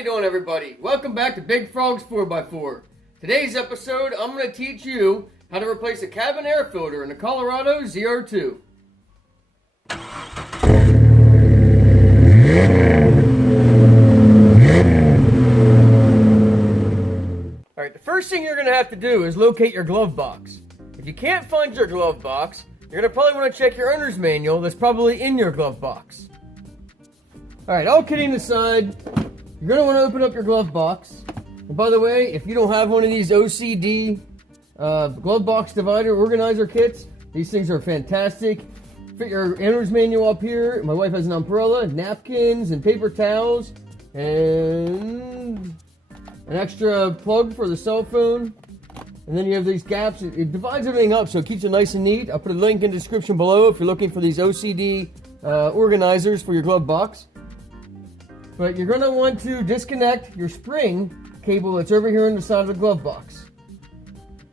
you doing, everybody? Welcome back to Big Frog's 4x4. Today's episode, I'm going to teach you how to replace a cabin air filter in the Colorado ZR2. Alright, the first thing you're going to have to do is locate your glove box. If you can't find your glove box, you're going to probably want to check your owner's manual that's probably in your glove box. Alright, all kidding aside, you're going to want to open up your glove box. And by the way, if you don't have one of these OCD glove box divider organizer kits, these things are fantastic. Fit your owner's manual up here. My wife has an umbrella, napkins, and paper towels, and an extra plug for the cell phone. And then you have these gaps. It divides everything up so it keeps it nice and neat. I'll put a link in the description below if you're looking for these OCD organizers for your glove box. But you're going to want to disconnect your spring cable that's over here on the side of the glove box.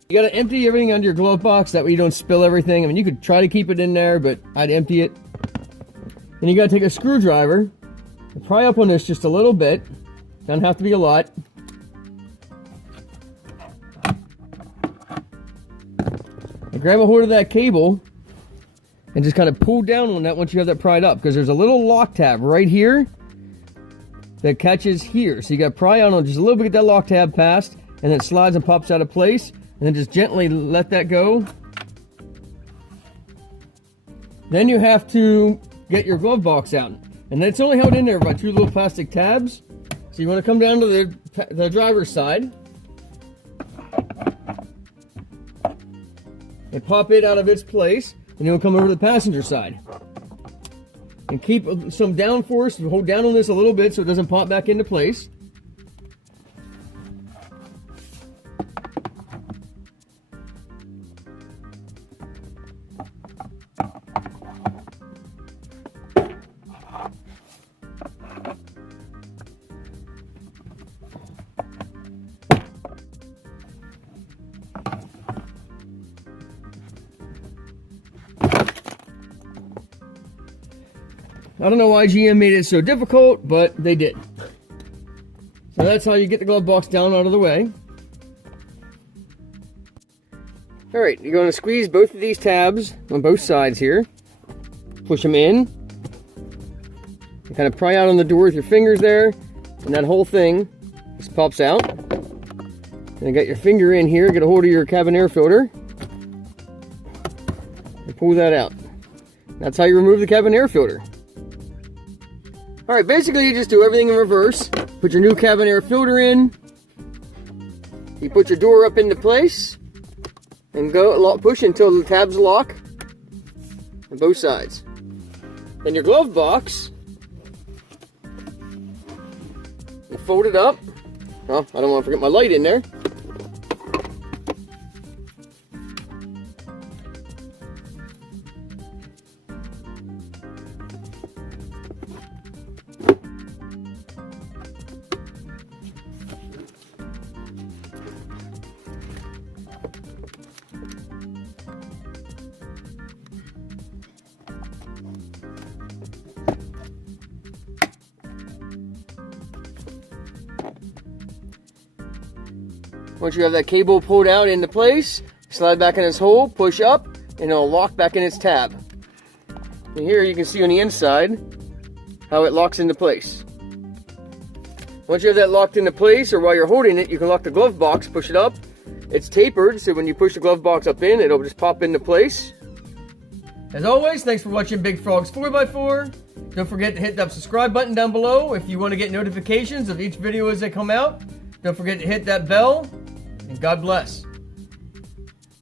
You got to empty everything under your glove box, that way you don't spill everything. I mean, you could try to keep it in there, but I'd empty it. And you got to take a screwdriver and pry up on this just a little bit. Doesn't have to be a lot. And grab a hold of that cable and just kind of pull down on that once you have that pried up, because there's a little lock tab right here that catches here. So you got to pry on just a little bit, get that lock tab past, and then it slides and pops out of place. And then just gently let that go. Then you have to get your glove box out. And it's only held in there by two little plastic tabs. So you want to come down to the driver's side and pop it out of its place. And then we'll come over to the passenger side. And keep some downforce, hold down on this a little bit so it doesn't pop back into place. I don't know why GM made it so difficult, but they did. So that's how you get the glove box down out of the way. Alright, you're going to squeeze both of these tabs on both sides here. Push them in. You kind of pry out on the door with your fingers there, and that whole thing just pops out. And you got your finger in here, get a hold of your cabin air filter, and pull that out. That's how you remove the cabin air filter. Alright, basically you just do everything in reverse. Put your new cabin air filter in. You put your door up into place. And go push until the tabs lock. On both sides. Then your glove box. You fold it up. Oh, I don't want to forget my light in there. Once you have that cable pulled out into place, slide back in its hole, push up, and it'll lock back in its tab. And here you can see on the inside how it locks into place. Once you have that locked into place, or while you're holding it, you can lock the glove box, push it up. It's tapered, so when you push the glove box up in, it'll just pop into place. As always, thanks for watching Big Frog's 4x4. Don't forget to hit that subscribe button down below if you want to get notifications of each video as they come out. Don't forget to hit that bell, and God bless.